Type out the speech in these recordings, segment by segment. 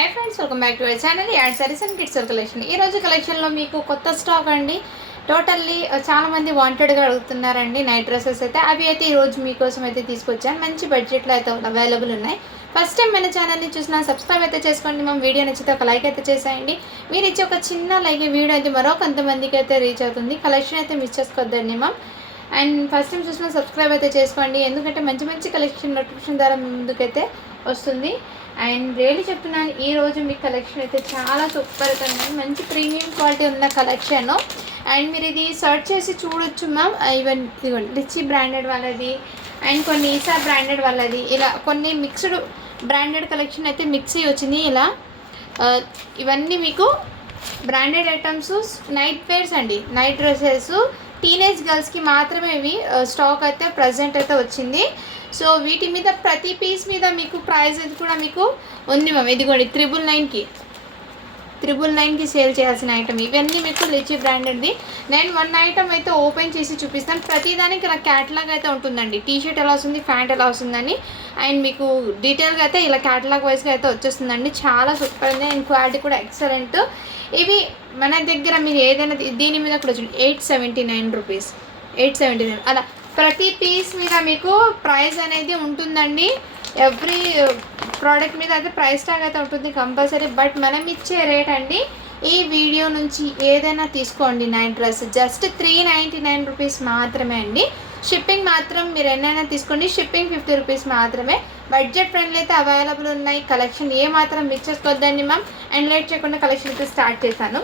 Hi friends, welcome back to our channel add saris and kids collection. ఈరోజు కలెక్షన్లో మీకు కొత్త స్టాక్ అండి. టోటల్లీ చాలామంది వాంటెడ్గా అడుగుతున్నారండి నైట్ డ్రెస్సెస్ అయితే. అవి అయితే ఈరోజు మీకోసం అయితే తీసుకొచ్చాను. మంచి బడ్జెట్లో అయితే అవైలబుల్ ఉన్నాయి. ఫస్ట్ టైం మన ఛానల్ని చూసినా సబ్స్క్రైబ్ అయితే చేసుకోండి. మేము వీడియో నచ్చితే ఒక లైక్ అయితే చేసేయండి. మీరు ఇచ్చే ఒక చిన్న లైక్ వీడియో అయితే మరో కొంతమందికి అయితే రీచ్ అవుతుంది. కలెక్షన్ అయితే మిస్ చేసుకోవద్దండి మ్యామ్. అండ్ ఫస్ట్ టైం చూసినా సబ్స్క్రైబ్ అయితే చేసుకోండి, ఎందుకంటే మంచి మంచి కలెక్షన్ నోటిఫికేషన్ ద్వారా ముందుకైతే వస్తుంది. అండ్ రియల్లీ చెప్తున్నాను, ఈరోజు మీ కలెక్షన్ అయితే చాలా సూపర్ అవుతుంది. మంచి ప్రీమియం క్వాలిటీ ఉన్న కలెక్షన్. అండ్ మీరు ఇది సర్చ్ చేసి చూడొచ్చు మ్యామ్. ఈవెన్ ఇదిగోండి రిచీ బ్రాండెడ్ వాళ్ళది అండ్ కొన్ని ఈసా బ్రాండెడ్ వాళ్ళది, ఇలా కొన్ని మిక్స్డ్ బ్రాండెడ్ కలెక్షన్ అయితే మిక్స్ అయ్యి వచ్చింది. ఇలా ఇవన్నీ మీకు బ్రాండెడ్ ఐటమ్స్, నైట్ వేర్స్ అండి, నైట్ డ్రెస్సెస్, టీనేజ్ గర్ల్స్కి మాత్రమే ఇవి స్టాక్ అయితే ప్రజెంట్ అయితే వచ్చింది. సో వీటి మీద ప్రతి పీస్ మీద మీకు ప్రైస్ అది కూడా మీకు ఉంది మ్యామ్. ఇదిగోండి 999కి సేల్ చేయాల్సిన ఐటమ్ ఇవన్నీ మీకు లిచీ బ్రాండెడ్ది. నేను వన్ ఐటమ్ అయితే ఓపెన్ చేసి చూపిస్తాను. ప్రతిదానికి ఇలా క్యాటలాగ్ అయితే ఉంటుందండి. టీషర్ట్ ఎలా వస్తుంది, ప్యాంట్ ఎలా వస్తుందని. అండ్ మీకు డీటెయిల్గా అయితే ఇలా క్యాటలాగ్ వైజ్గా అయితే వచ్చేస్తుందండి. చాలా సూపర్ ఉంది అండ్ క్వాలిటీ కూడా ఎక్సలెంట్. ఇవి మన దగ్గర మీరు ఏదైనా దీని మీద కూడా చూడండి 879 రూపీస్, 879 అలా ప్రతి పీస్ మీద మీకు ప్రైస్ అనేది ఉంటుందండి. ఎవ్రీ ప్రోడక్ట్ మీద అయితే ప్రైస్ ట్యాగ్ అయితే ఉంటుంది కంపల్సరీ. బట్ మనం ఇచ్చే రేట్ అండి, ఈ వీడియో నుంచి ఏదైనా తీసుకోండి నైట్ డ్రెస్ జస్ట్ 399 రూపీస్ మాత్రమే అండి. షిప్పింగ్ మాత్రం మీరు ఎన్నైనా తీసుకోండి, షిప్పింగ్ 50 రూపీస్ మాత్రమే. బడ్జెట్ ఫ్రెండ్లీ అయితే అవైలబుల్ ఉన్నాయి. కలెక్షన్ ఏ మాత్రం మిస్ చేసుకోవద్దండి మ్యామ్. అండ్ లేట్ చేయకుండా కలెక్షన్ అయితే స్టార్ట్ చేశాను.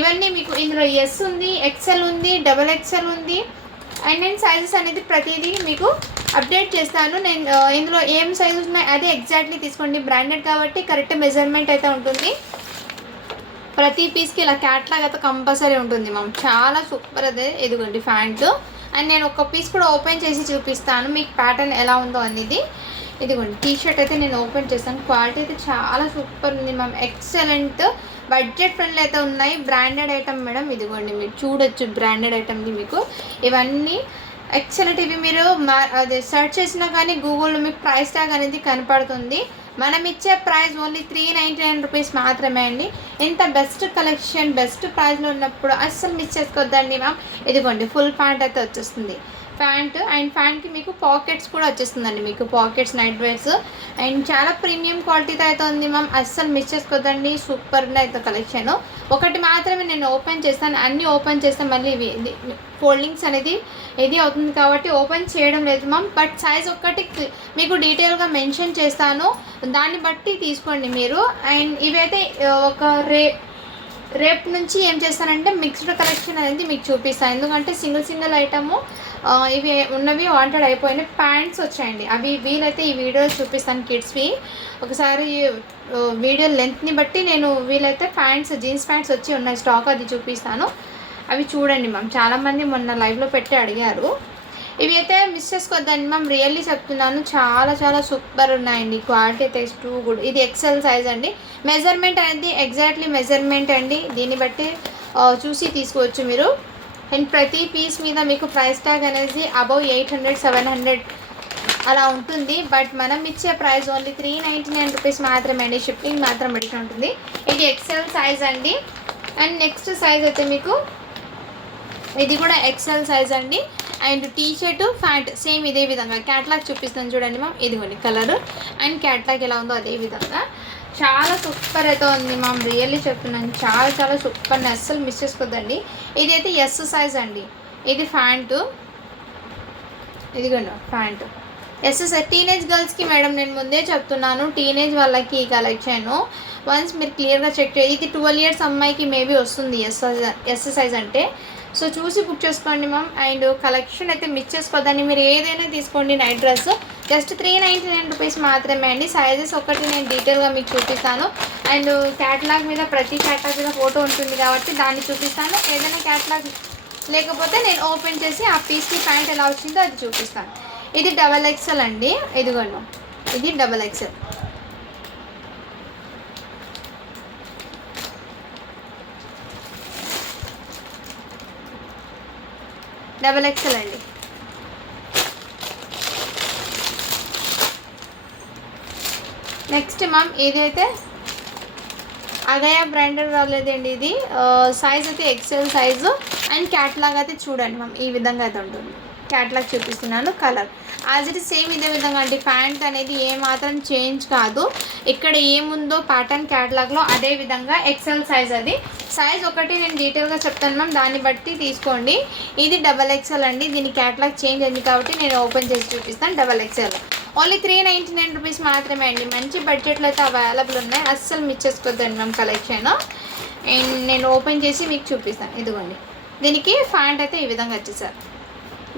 ఇవన్నీ మీకు ఇందులో ఎస్ ఉంది, ఎక్సెల్ ఉంది, డబల్ ఎక్సెల్ ఉంది. అండ్ నేను సైజెస్ అనేది ప్రతిదీ మీకు అప్డేట్ చేస్తాను. నేను ఇందులో ఏం సైజెస్ ఉన్నాయి అదే ఎగ్జాక్ట్లీ తీసుకోండి. బ్రాండెడ్ కాబట్టి కరెక్ట్ మెజర్మెంట్ అయితే ఉంటుంది. ప్రతి పీస్కి ఇలా క్యాట్లాగ్ అయితే కంపల్సరీ ఉంటుంది మ్యామ్. చాలా సూపర్ అదే. ఇదిగోండి ప్యాంటు. అండ్ నేను ఒక పీస్ కూడా ఓపెన్ చేసి చూపిస్తాను మీకు ప్యాటర్న్ ఎలా ఉందో అనేది. ఇదిగోండి టీషర్ట్ అయితే నేను ఓపెన్ చేస్తాను. క్వాలిటీ అయితే చాలా సూపర్ ఉంది మ్యామ్, ఎక్సలెంట్. బడ్జెట్ ఫ్రెండ్లీ అయితే ఉన్నాయి. Branded item madam. ఇదిగోండి మీరు చూడొచ్చు బ్రాండెడ్ ఐటమ్ది మీకు ఇవన్నీ ఎక్సలెంట్. ఇవి మీరు అదే సెర్చ్ చేసినా కానీ గూగుల్లో మీకు ప్రైస్ ట్యాగ్ అనేది కనపడుతుంది. మనం ఇచ్చే ప్రైస్ ఓన్లీ 399 రూపీస్ మాత్రమే అండి. ఇంత బెస్ట్ కలెక్షన్ బెస్ట్ ప్రైస్లో ఉన్నప్పుడు అస్సలు మిస్ చేసుకోవద్దండి మ్యామ్. ఇదిగోండి ఫుల్ ప్యాంట్ అయితే వచ్చేస్తుంది. ప్యాంట్ అండ్ ప్యాంట్కి మీకు పాకెట్స్ కూడా వచ్చేస్తుందండి. మీకు పాకెట్స్ నైట్ వేర్స్ అండ్ చాలా ప్రీమియం క్వాలిటీతో అయితే ఉంది మ్యామ్. అస్సలు మిస్ చేసుకోవద్దండి. సూపర్ అయితే కలెక్షన్. ఒకటి మాత్రమే నేను ఓపెన్ చేస్తాను, అన్నీ ఓపెన్ చేస్తే మళ్ళీ ఫోల్డింగ్స్ అనేది ఇది అవుతుంది కాబట్టి ఓపెన్ చేయడం లేదు మ్యామ్. బట్ సైజ్ ఒక్కటి మీకు డీటెయిల్గా మెన్షన్ చేస్తాను, దాన్ని బట్టి తీసుకోండి మీరు. అండ్ ఇవైతే ఒక రేపు నుంచి ఏం చేస్తానంటే మిక్స్డ్ కలెక్షన్ అనేది మీకు చూపిస్తాను. ఎందుకంటే సింగిల్ ఐటము ఇవి ఉన్నవి వాంటెడ్ అయిపోయినాయి. ప్యాంట్స్ వచ్చాయండి, అవి వీలైతే ఈ వీడియో చూపిస్తాను కిడ్స్వి. ఒకసారి వీడియో లెంత్ని బట్టి నేను వీలైతే ప్యాంట్స్ జీన్స్ ప్యాంట్స్ వచ్చి ఉన్న స్టాక్ అది చూపిస్తాను. అవి చూడండి మ్యామ్. చాలామంది మొన్న లైవ్లో పెట్టి అడిగారు. ఇవి అయితే మిస్ చేసుకోవద్దండి మ్యామ్, రియల్లీ చెప్తున్నాను. చాలా చాలా సూపర్ ఉన్నాయండి. క్వాలిటీ అయితే టూ గుడ్. ఇది ఎక్సెల్ సైజ్ అండి. మెజర్మెంట్ అనేది ఎగ్జాక్ట్లీ మెజర్మెంట్ అండి, దీన్ని బట్టి చూసి తీసుకోవచ్చు మీరు. అండ్ ప్రతి పీస్ మీద మీకు ప్రైస్ ట్యాగ్ అనేది అబౌవ్ 800 700 అలా ఉంటుంది. బట్ మనం ఇచ్చే ప్రైస్ ఓన్లీ 399 రూపీస్ మాత్రమే అండి. షిప్పింగ్ మాత్రం పెట్టి ఉంటుంది. ఇది ఎక్సెల్ సైజ్ అండి. అండ్ నెక్స్ట్ సైజ్ అయితే మీకు ఇది కూడా ఎక్సెల్ సైజ్ అండి. అండ్ టీషర్టు ప్యాంట్ సేమ్ ఇదే విధంగా క్యాట్లాగ్ చూపిస్తాను చూడండి మ్యామ్. ఇదిగోండి కలరు అండ్ క్యాట్లాగ్ ఎలా ఉందో అదే విధంగా చాలా సూపర్ అయితే ఉంది మ్యామ్. రియల్లీ చెప్తున్నాను, చాలా చాలా సూపర్. అస్సలు మిస్ చేసుకోవద్దండి. ఇదైతే ఎస్ సైజ్ అండి. ఇది ప్యాంటు. ఇదిగోండి ప్యాంటు ఎస్ సైజ్. టీనేజ్ గర్ల్స్కి మేడం నేను ముందే చెప్తున్నాను, టీనేజ్ వాళ్ళకి ఈ కలెక్షన్ వన్స్ మీరు క్లియర్గా చెక్ చేయండి. ఇది 12 ఇయర్స్ అమ్మాయికి మేబీ వస్తుంది ఎస్ సైజ్ అంటే. సో చూసి బుక్ చేసుకోండి మ్యామ్. అండ్ కలెక్షన్ అయితే మిస్ చేసుకోవద్దని. మీరు ఏదైనా తీసుకోండి నైట్ డ్రెస్ జస్ట్ 399 రూపీస్ మాత్రమే అండి. సైజెస్ ఒకటి నేను డీటెయిల్గా మీకు చూపిస్తాను. అండ్ క్యాటలాగ్ మీద ప్రతి క్యాటలాగ్ మీద ఫోటో ఉంటుంది కాబట్టి దాన్ని చూపిస్తాను. ఏదైనా క్యాటలాగ్ లేకపోతే నేను ఓపెన్ చేసి ఆ పీస్కి ప్యాంట్ ఎలా వచ్చిందో అది చూపిస్తాను. ఇది డబల్ ఎక్సెల్ అండి. ఇదిగోండి ఇది డబల్ ఎక్సెల్. డబల్ ఎక్సెల్ అండి. నెక్స్ట్ మ్యామ్ ఇదైతే అగయా బ్రాండెడ్ వాళ్ళదండి ఇది. సైజ్ అయితే ఎక్సెల్ సైజు. అండ్ క్యాట్లాగ్ అయితే చూడండి మ్యామ్ ఈ విధంగా అయితే ఉంటుంది. క్యాట్లాగ్ చూపిస్తున్నాను. కలర్ యాజ్ ఇట్ సేమ్ ఇదే విధంగా అండి. ప్యాంట్ అనేది ఏమాత్రం చేంజ్ కాదు. ఇక్కడ ఏముందో ప్యాటర్న్ క్యాట్లాగ్లో అదే విధంగా ఎక్సెల్ సైజ్. అది సైజ్ ఒకటి నేను డీటెయిల్గా చెప్తాను మ్యామ్, దాన్ని బట్టి తీసుకోండి. ఇది డబల్ ఎక్సెల్ అండి. దీని క్యాట్లాగ్ చేంజ్ అయింది కాబట్టి నేను ఓపెన్ చేసి చూపిస్తాను. డబల్ ఎక్సెల్ ఓన్లీ 399 రూపీస్ మాత్రమే అండి. మంచి బడ్జెట్లో అయితే అవైలబుల్ ఉన్నాయి. అస్సలు మిస్ చేసుకోవద్దండి మ్యామ్ కలెక్షన్. అండ్ నేను ఓపెన్ చేసి మీకు చూపిస్తాను. ఇదిగోండి, దీనికి ప్యాంట్ అయితే ఈ విధంగా వచ్చేసారు.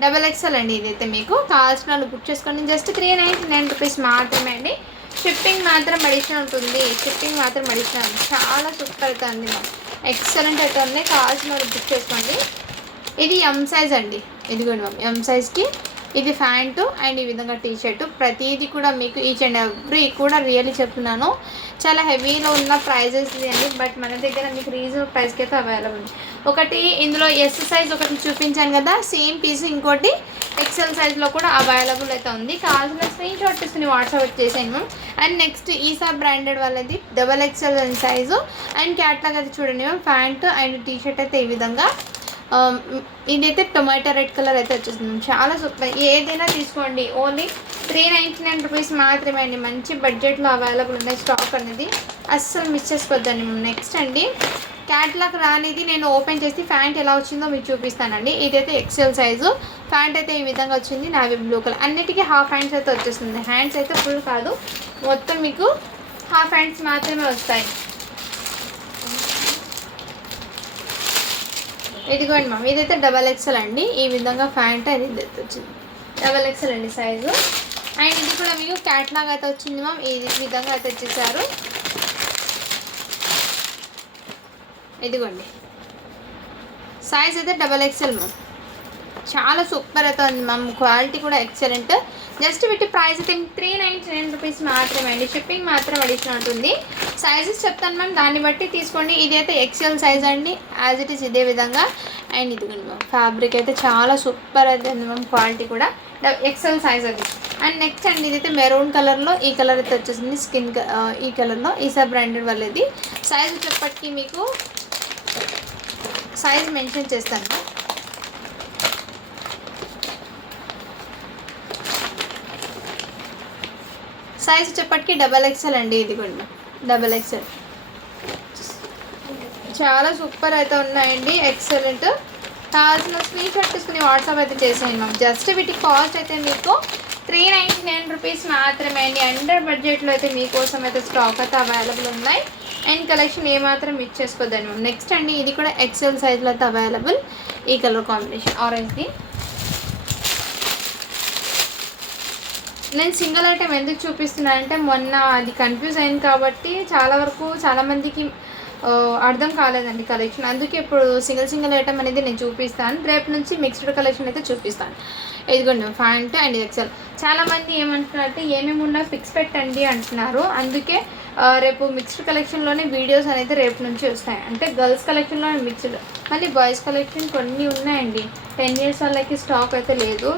డబల్ ఎక్సెల్ అండి. ఇదైతే మీకు కావాల్సిన వాళ్ళు బుక్ చేసుకోండి. జస్ట్ 399 రూపీస్ మాత్రమే అండి. షిప్పింగ్ మాత్రం అడిషనల్ ఉంటుంది. షిప్పింగ్ మాత్రం అడిషనల్. చాలా సూపర్ అయితే ఉంది మ్యామ్. ఎక్సలెంట్ అయితే ఉంది. కావాల్సిన వాళ్ళు బుక్ చేసుకోండి. ఇది ఎం సైజ్ అండి. ఇదిగోండి మ్యామ్, ఎం సైజ్కి ఇది ప్యాంటు అండ్ ఈ విధంగా టీ షర్టు. ప్రతిదీ కూడా మీకు ఈచ్ అండ్ ఎవ్రీ కూడా రియల్లీ చెప్తున్నాను, చాలా హెవీలో ఉన్న ప్రైజెస్ అండి. బట్ మన దగ్గర మీకు రీజనబుల్ ప్రైస్కి అయితే అవైలబుల్. ఒకటి ఇందులో ఎస్ సైజ్ ఒకటి చూపించాను కదా, సేమ్ పీస్ ఇంకోటి ఎక్సెల్ సైజ్లో కూడా అవైలబుల్ అయితే ఉంది. కావాల్సిన స్క్రీన్ షాట్ తీసుకుని వాట్సాప్ చేసాను. అండ్ నెక్స్ట్ ఈసా బ్రాండెడ్ వాళ్ళది double XL size and catalogue అయితే చూడండి ma'am. Pant and T shirt అయితే ఈ విధంగా. ఇదైతే టొమాటో రెడ్ కలర్ అయితే వచ్చేస్తుంది. చాలా సూపర్. ఏదైనా తీసుకోండి. ఓన్లీ 399 రూపీస్ మాత్రమే అండి. మంచి బడ్జెట్లో అవైలబుల్ ఉన్నాయి. స్టాక్ అనేది అస్సలు మిస్ చేసుకోవద్దండి. నెక్స్ట్ అండి, క్యాట్లాగ్ రానిది నేను ఓపెన్ చేసి ప్యాంట్ ఎలా వచ్చిందో మీకు చూపిస్తానండి. ఇదైతే ఎక్సెల్ సైజు. ప్యాంట్ అయితే ఈ విధంగా వచ్చింది, నావీ బ్లూ కలర్. అన్నిటికీ హాఫ్ హ్యాండ్స్ అయితే వచ్చేస్తుంది. హ్యాండ్స్ అయితే ఫుల్ కాదు, మొత్తం మీకు హాఫ్ హ్యాండ్స్ మాత్రమే వస్తాయి. ఇదిగోండి మ్యామ్, ఇదైతే డబల్ ఎక్సెల్ అండి. ఈ విధంగా ప్యాంట్ అది ఇదైతే వచ్చింది. డబల్ ఎక్సెల్ అండి సైజు. అండ్ ఇది కూడా మీకు క్యాట్లాగ్ అయితే వచ్చింది మ్యామ్. ఈ విధంగా అయితే వచ్చేసారు. ఇదిగోండి, సైజ్ అయితే డబల్ ఎక్సెల్ మ్యామ్. చాలా సూపర్ అయితే ఉంది మ్యామ్. క్వాలిటీ కూడా ఎక్సలెంట్. జస్ట్ వీటి ప్రైస్ అయితే 399 రూపీస్ మాత్రమే అండి. షిప్పింగ్ మాత్రం అడిషనల్ ఉంటుంది. సైజెస్ చెప్తాను మ్యామ్, దాన్ని బట్టి తీసుకోండి. ఇది అయితే ఎక్సెల్ సైజ్ అండి, యాజ్ ఇట్ ఈస్ ఇదే విధంగా. అండ్ ఇదిగోండి మ్యామ్, ఫ్యాబ్రిక్ అయితే చాలా సూపర్ అయితే ఉంది మ్యామ్. క్వాలిటీ కూడా ఎక్సెల్ సైజ్ అది. అండ్ నెక్స్ట్ అండి, ఇదైతే మెరూన్ కలర్లో ఈ కలర్ అయితే వచ్చేసింది. స్కిన్ ఈ కలర్లో ఈసా బ్రాండెడ్ వాళ్ళది. సైజ్ చెప్పటికి మీకు సైజ్ మెన్షన్ చేస్తాను. సైజ్ చెప్పటికి డబల్ ఎక్సెల్ అండి. ఇది కూడా డబల్ ఎక్సెల్. చాలా సూపర్ అయితే ఉన్నాయండి, ఎక్సలెంట్. కావాల్సిన స్క్రీన్ షాట్ తీసుకుని వాట్సాప్ అయితే చేసేయండి మ్యామ్. జస్ట్ వీటి కాస్ట్ అయితే మీకు 399 రూపీస్ మాత్రమే అండి. అండర్ బడ్జెట్లో అయితే మీకోసం అయితే స్టాక్ అయితే అవైలబుల్ ఉన్నాయి. అండ్ కలెక్షన్ ఏమాత్రం మిస్ చేసుకోవద్దండి మ్యామ్. నెక్స్ట్ అండి, ఇది కూడా ఎక్సెల్ సైజ్లో అయితే అవైలబుల్. ఈ కలర్ కాంబినేషన్ ఆరెంజ్ది. నేను సింగిల్ ఐటెం ఎందుకు చూపిస్తున్నానంటే మొన్న అది కన్ఫ్యూజ్ అయింది కాబట్టి చాలా వరకు చాలామందికి అర్థం కాలేదండి కలెక్షన్. అందుకే ఇప్పుడు సింగిల్ ఐటెం అనేది నేను చూపిస్తాను. రేపు నుంచి మిక్స్డ్ కలెక్షన్ అయితే చూపిస్తాను. ఇదిగోండి ప్యాంట్ అండ్ ఎక్సెల్. చాలామంది ఏమంటున్నారంటే ఏమేమి ఉన్నా పిక్స్ పెట్టండి అంటున్నారు. అందుకే రేపు మిక్స్డ్ కలెక్షన్లోనే వీడియోస్ అనేది రేపు నుంచి వస్తాయి. అంటే గర్ల్స్ కలెక్షన్లో మిక్స్డ్, మళ్ళీ బాయ్స్ కలెక్షన్ కొన్ని ఉన్నాయండి. 10 years వాళ్ళకి స్టాక్ అయితే లేదు,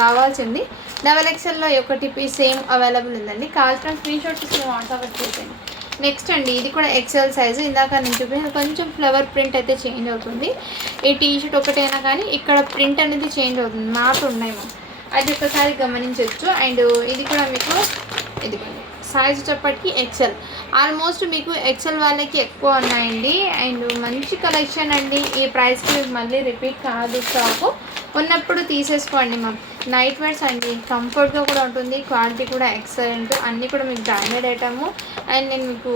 రావాల్సింది. డబల్ ఎక్సెల్లో ఒకటి పీస్ సేమ్ అవైలబుల్ ఉందండి. కావాల్సిన స్క్రీన్ షాట్ తీసుకుని వాట్సాప్ చేసేయండి. నెక్స్ట్ అండి, ఇది కూడా ఎక్సెల్ సైజు. ఇందాక నేను చూపించిన కొంచెం ఫ్లవర్ ప్రింట్ అయితే చేంజ్ అవుతుంది. ఈ టీ షర్ట్ ఒకటైనా కానీ ఇక్కడ ప్రింట్ అనేది చేంజ్ అవుతుంది, మార్పు ఉన్నాయి మ్యామ్. అది ఒకసారి గమనించవచ్చు. అండ్ ఇది కూడా మీకు ఇదిగోండి సైజ్ చెప్పటికి ఎక్సెల్. ఆల్మోస్ట్ మీకు ఎక్సెల్ వాళ్ళకి ఎక్కువ ఉన్నాయండి. అండ్ మంచి కలెక్షన్ అండి. ఈ ప్రైస్కి మళ్ళీ రిపీట్ కాదు, స్టాకు ఉన్నప్పుడు తీసేసుకోండి మ్యామ్. నైట్ వేర్స్ అండి, కంఫర్ట్గా కూడా ఉంటుంది, క్వాలిటీ కూడా ఎక్సలెంట్. అన్నీ కూడా మీకు బ్రాండెడ్ ఐటము. అండ్ నేను మీకు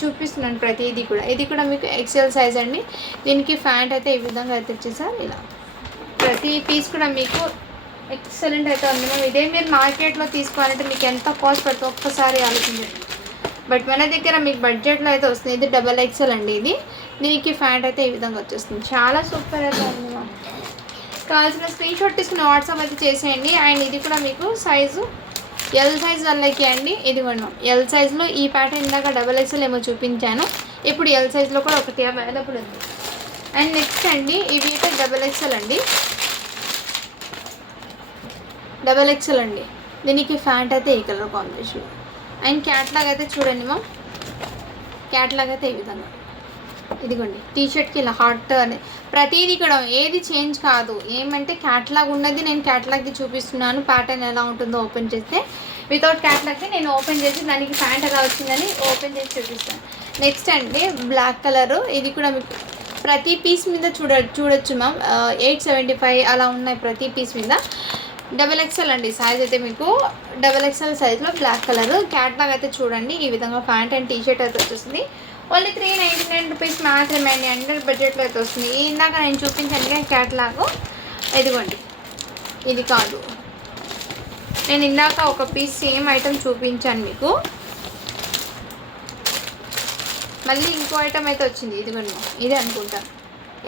చూపిస్తున్నాను ప్రతిదీ కూడా. ఇది కూడా మీకు ఎక్సెల్ సైజ్ అండి. దీనికి ప్యాంట్ అయితే ఈ విధంగా అయితే వచ్చేసారు. ఇలా ప్రతి పీస్ కూడా మీకు ఎక్సలెంట్ అయితే ఉంది మ్యామ్. ఇదే మీరు మార్కెట్లో తీసుకోవాలంటే మీకు ఎంత కాస్ట్ పడుతుందో ఒక్కసారి ఆలోచించండి. బట్ మన దగ్గర మీకు బడ్జెట్లో అయితే వస్తుంది. ఇది డబల్ ఎక్సెల్ అండి. ఇది దీనికి ప్యాంట్ అయితే ఈ విధంగా వచ్చేస్తుంది. చాలా సూపర్ అయితే ఉంది మ్యామ్. కావాల్సిన స్క్రీన్ షాట్ తీసుకుని వాట్సాప్ అయితే చేసేయండి. అండ్ ఇది కూడా మీకు సైజు ఎల్ సైజ్ వాళ్ళకి అండి. ఇది కూడా ఎల్ సైజ్లో ఈ ప్యాటర్న్ ఇందాక డబల్ ఎక్సెల్ ఏమో చూపించాను, ఇప్పుడు ఎల్ సైజ్లో కూడా ఒకటి అవైలబుల్ ఉంది. అండ్ నెక్స్ట్ అండి, ఇవి అయితే డబల్ ఎక్సెల్ అండి. డబల్ ఎక్సెల్ అండి. దీనికి ప్యాంట్ అయితే ఈ కలర్ కాంబినేషన్. అండ్ క్యాట్లాగ్ అయితే చూడండి మ్యామ్. క్యాట్లాగ్ అయితే ఈ విధంగా ఇదిగోండి. టీషర్ట్కి ఇలా హార్ట్ అని ప్రతిదీ ఇక్కడ ఏది చేంజ్ కాదు. ఏమంటే క్యాట్లాగ్ ఉన్నది నేను క్యాట్లాగ్ది చూపిస్తున్నాను. ప్యాటర్న్ ఎలా ఉంటుందో ఓపెన్ చేస్తే వితౌట్ క్యాట్లాగ్ది నేను ఓపెన్ చేసి దానికి ప్యాంట్ ఎలా వచ్చిందని ఓపెన్ చేసి చూపిస్తాను. నెక్స్ట్ అండి బ్లాక్ కలరు. ఇది కూడా మీకు ప్రతి పీస్ మీద చూడొచ్చు మ్యామ్. 875 అలా ఉన్నాయి ప్రతి పీస్ మీద. XXL అండి సైజ్ అయితే మీకు XXL సైజ్లో బ్లాక్ కలర్. క్యాట్లాగ్ అయితే చూడండి ఈ విధంగా ప్యాంట్ అండ్ టీషర్ట్ అయితే వచ్చేసింది. ఓన్లీ 399 రూపీస్ మాత్రమే అండి. అండర్ బడ్జెట్లో అయితే వస్తుంది. ఇందాక నేను చూపించాను క్యాట్లాగ్ ఇదిగోండి. ఇది కాదు, నేను ఇందాక ఒక పీస్ సేమ్ ఐటమ్ చూపించాను మీకు. మళ్ళీ ఇంకో ఐటమ్ అయితే వచ్చింది ఇదిగోండి. ఇది అనుకుంటాను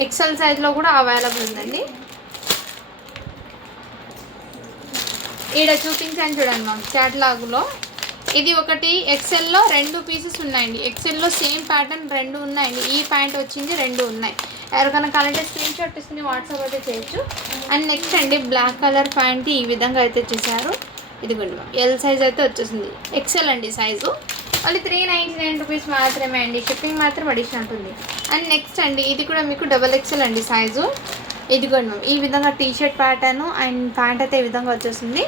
ఎక్సెల్ సైజ్లో కూడా అవైలబుల్ ఉందండి. ఈడ చూపించాను చూడండి మ్యామ్ క్యాట్లాగ్లో. ఇది ఒకటి ఎక్సెల్లో 2 పీసెస్ ఉన్నాయండి. ఎక్సెల్లో సేమ్ ప్యాటర్న్ 2 ఉన్నాయండి. ఈ ప్యాంట్ వచ్చింది 2 ఉన్నాయి. ఎవరికైనా కావాలంటే స్క్రీన్ షాట్ తీసుకుని వాట్సాప్ అయితే చేయొచ్చు. అండ్ నెక్స్ట్ అండి బ్లాక్ కలర్ ప్యాంట్ ఈ విధంగా అయితే చేశారు. ఇదిగోండి ఎల్ సైజ్ అయితే వచ్చేసింది. ఎక్సెల్ అండి సైజు. ఓన్లీ 399 రూపీస్ మాత్రమే అండి. షిప్పింగ్ మాత్రం అడిషనల్ ఉంటుంది. అండ్ నెక్స్ట్ అండి ఇది కూడా మీకు XXL అండి సైజు. ఇదిగోండి మ్యామ్ ఈ విధంగా టీషర్ట్ ప్యాటర్న్ అండ్ ప్యాంట్ అయితే ఈ విధంగా వచ్చేసింది.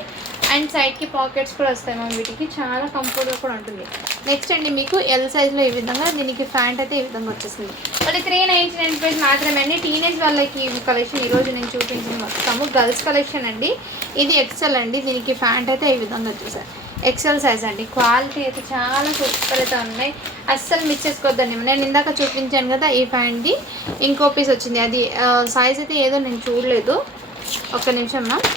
అండ్ సైడ్కి పాకెట్స్ కూడా వస్తాయి మ్యామ్. వీటికి చాలా కంఫర్ట్గా కూడా ఉంటుంది. నెక్స్ట్ అండి మీకు ఎల్ సైజ్లో ఈ విధంగా దీనికి ప్యాంట్ అయితే ఈ విధంగా వచ్చేసింది. మళ్ళీ 399 రూపీస్ మాత్రమే అండి. టీనేజ్ వాళ్ళకి కలెక్షన్ ఈరోజు నేను చూపించిన మొత్తము గర్ల్స్ కలెక్షన్ అండి. ఇది ఎక్సెల్ అండి. దీనికి ప్యాంట్ అయితే ఈ విధంగా వచ్చేసారు. ఎక్సెల్ సైజ్ అండి. క్వాలిటీ అయితే చాలా సూపర్ అయితే ఉన్నాయి. అస్సలు మిస్ చేసుకోవద్దండి. నేను ఇందాక చూపించాను కదా ఈ ప్యాంట్ది ఇంకో పీస్ వచ్చింది. అది సైజ్ అయితే ఏదో నేను చూడలేదు. ఒక్క నిమిషం మ్యామ్.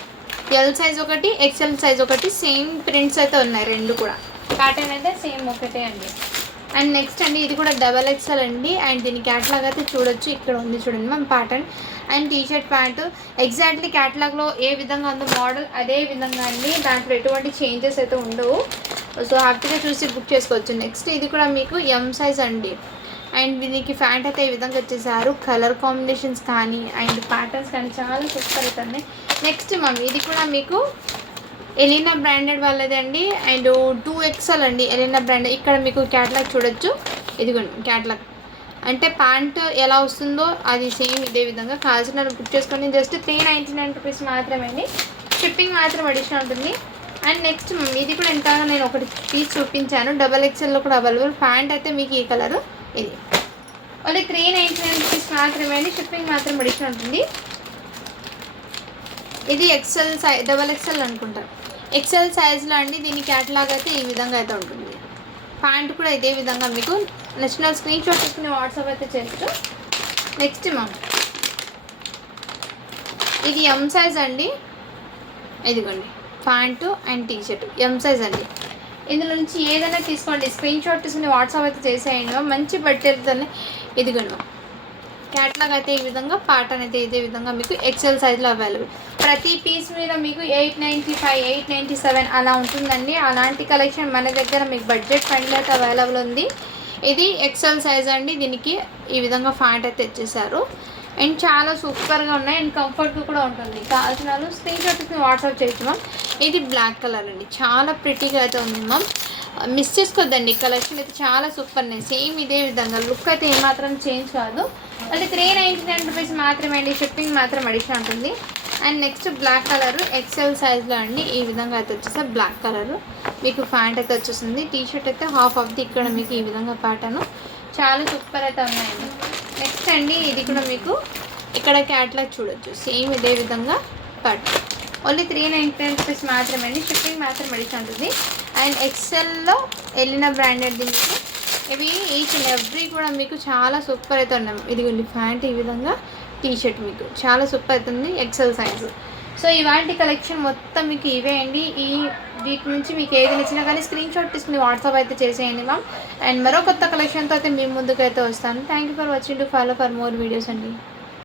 ఎల్ సైజ్ ఒకటి ఎక్సెల్ సైజ్ ఒకటి సేమ్ ప్రింట్స్ అయితే ఉన్నాయి 2 కూడా. ప్యాటర్న్ అయితే సేమ్ ఒకటే అండి. అండ్ నెక్స్ట్ అండి ఇది కూడా XXL అండి. అండ్ దీని క్యాట్లాగ్ అయితే చూడొచ్చు. ఇక్కడ ఉంది చూడండి ma'am pattern and T-shirt pant. Exactly క్యాట్లాగ్లో ఏ విధంగా ఉందో మోడల్ అదే విధంగా అండి. దాంట్లో ఎటువంటి చేంజెస్ అయితే ఉండవు. సో హ్యాపీగా చూసి బుక్ చేసుకోవచ్చు. నెక్స్ట్ ఇది కూడా మీకు M సైజ్ అండి. అండ్ దీనికి ప్యాంట్ అయితే ఈ విధంగా వచ్చేసారు. కలర్ కాంబినేషన్స్ కానీ అండ్ ప్యాటర్న్స్ కానీ చాలా సూపర్ అవుతుంది. నెక్స్ట్ మ్యామ్ ఇది కూడా మీకు ఎలినా బ్రాండెడ్ వాళ్ళది అండి. అండ్ 2XL అండి ఎలినా బ్రాండెడ్. ఇక్కడ మీకు క్యాట్లాగ్ చూడొచ్చు. ఇదిగోండి క్యాట్లాగ్. అంటే ప్యాంట్ ఎలా వస్తుందో అది సేమ్ ఇదే విధంగా కావాల్సిన బుక్ చేసుకొని జస్ట్ 399 రూపీస్ మాత్రమే అండి. షిప్పింగ్ మాత్రం అడిషనల్ ఉంటుంది. అండ్ నెక్స్ట్ ఇది కూడా ఎంతగా నేను ఒకటి పీస్ చూపించాను. XXLలో కూడా అవైలబుల్. ప్యాంట్ అయితే మీకు ఈ కలరు ఇది. ఓన్లీ 399 రూపీస్ మాత్రమే అండి. షిప్పింగ్ మాత్రం అడిషనల్ ఉంటుంది. ఇది ఎక్సెల్ సైజ్ XXL అనుకుంటాను. ఎక్సెల్ సైజ్లో అండి. దీని క్యాటలాగ్ అయితే ఈ విధంగా అయితే ఉంటుంది. ప్యాంట్ కూడా ఇదే విధంగా మీకు నచ్చిన స్క్రీన్ షాట్ తీసుకుని వాట్సాప్ అయితే చేయొచ్చు. నెక్స్ట్ మ్యామ్ ఇది M సైజ్ అండి. ఇదిగోండి pant and T shirt M size అండి. ఇందులో నుంచి ఏదైనా తీసుకోండి. స్క్రీన్ షాట్ తీసుకుని వాట్సాప్ అయితే చేసేయండి. మంచి బట్టలతోనే. ఇదిగోండి క్యాట్లాగ్ అయితే ఈ విధంగా, ప్యాటర్న్ అయితే ఇదే విధంగా మీకు ఎక్సెల్ సైజ్లో అవైలబుల్. ప్రతి పీస్ మీద మీకు 895 897 అలా ఉంటుందండి. అలాంటి కలెక్షన్ మన దగ్గర మీకు బడ్జెట్ ఫ్రెండ్లీ అయితే అవైలబుల్ ఉంది. ఇది ఎక్సెల్ సైజ్ అండి. దీనికి ఈ విధంగా ప్యాంట్ అయితే ఇచ్చేసారు. అండ్ చాలా సూపర్గా ఉన్నాయి అండ్ కంఫర్ట్గా కూడా ఉంటుంది. కావాల్సిన వాళ్ళు స్క్రీన్ షాట్ తీసుకుని వాట్సాప్ చేయొచ్చు మ్యామ్. ఇది బ్లాక్ కలర్ అండి. చాలా ప్రిటీగా అయితే ఉంది మ్యామ్. మిస్ చేసుకోవద్దండి. కలెక్షన్ అయితే చాలా సూపర్ ఉన్నాయి. సేమ్ ఇదే విధంగా లుక్ అయితే ఏమాత్రం చేంజ్ కాదు. అంటే 399 రూపీస్ మాత్రమే అండి. షిప్పింగ్ మాత్రం అడిషనల్ ఉంటుంది. And next black colour XL సైజ్లో అండి. ఈ విధంగా అయితే వచ్చేసి బ్లాక్ కలర్ మీకు ప్యాంట్ అయితే వచ్చేసింది. టీషర్ట్ అయితే హాఫ్ ఆఫ్ ది ఇక్కడ మీకు ఈ విధంగా ప్యాటర్న్ చాలా సూపర్ అయితే ఉన్నాయండి. నెక్స్ట్ అండి ఇది కూడా మీకు ఇక్కడ క్యాట్లాగ్ చూడొచ్చు. సేమ్ ఇదే విధంగా ప్యాటర్న్. ఓన్లీ 399 రూపీస్ మాత్రమే అండి. షిప్పింగ్ మాత్రం అడిషనల్ ఉంటుంది. అండ్ ఎక్సెల్లో ఎలినా బ్రాండెడ్ దీనికి ఇవి ఈచ్ అండ్ ఎవ్రీ కూడా మీకు చాలా సూపర్ అయితే ఉన్నాయి. ఇదిగోండి ప్యాంట్ ఈ విధంగా, టీషర్ట్ మీకు చాలా సూపర్ అవుతుంది ఎక్సెల్ సైజు. సో ఇవాంటి కలెక్షన్ మొత్తం మీకు ఇవే అండి. వీటి నుంచి మీకు ఏది నచ్చినా కానీ స్క్రీన్ షాట్ తీసుకుని వాట్సాప్ అయితే చేసేయండి మ్యామ్. అండ్ మరో కొత్త కలెక్షన్తో అయితే మీ ముందుకు అయితే వస్తాను. Thank you for watching. To follow for more videos అండి.